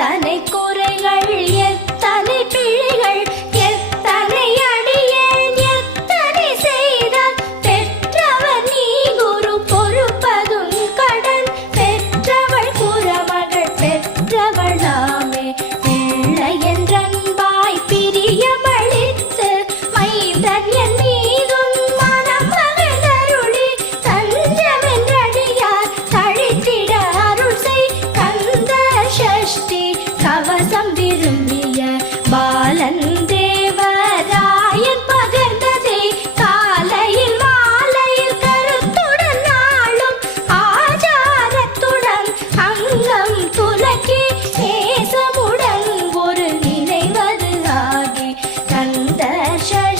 தனை கோ சஷ்டி கவசம் விரும்பிய பாலன் தேவராயன் பகிர்ந்ததே காலையில் மாலையில் கருத்துடன் நாளும் ஆச்சாரத்துடன் அங்கம் துலக்கி நேசமுடன் ஒரு நினைவது ஆகி தந்த சஷ்டி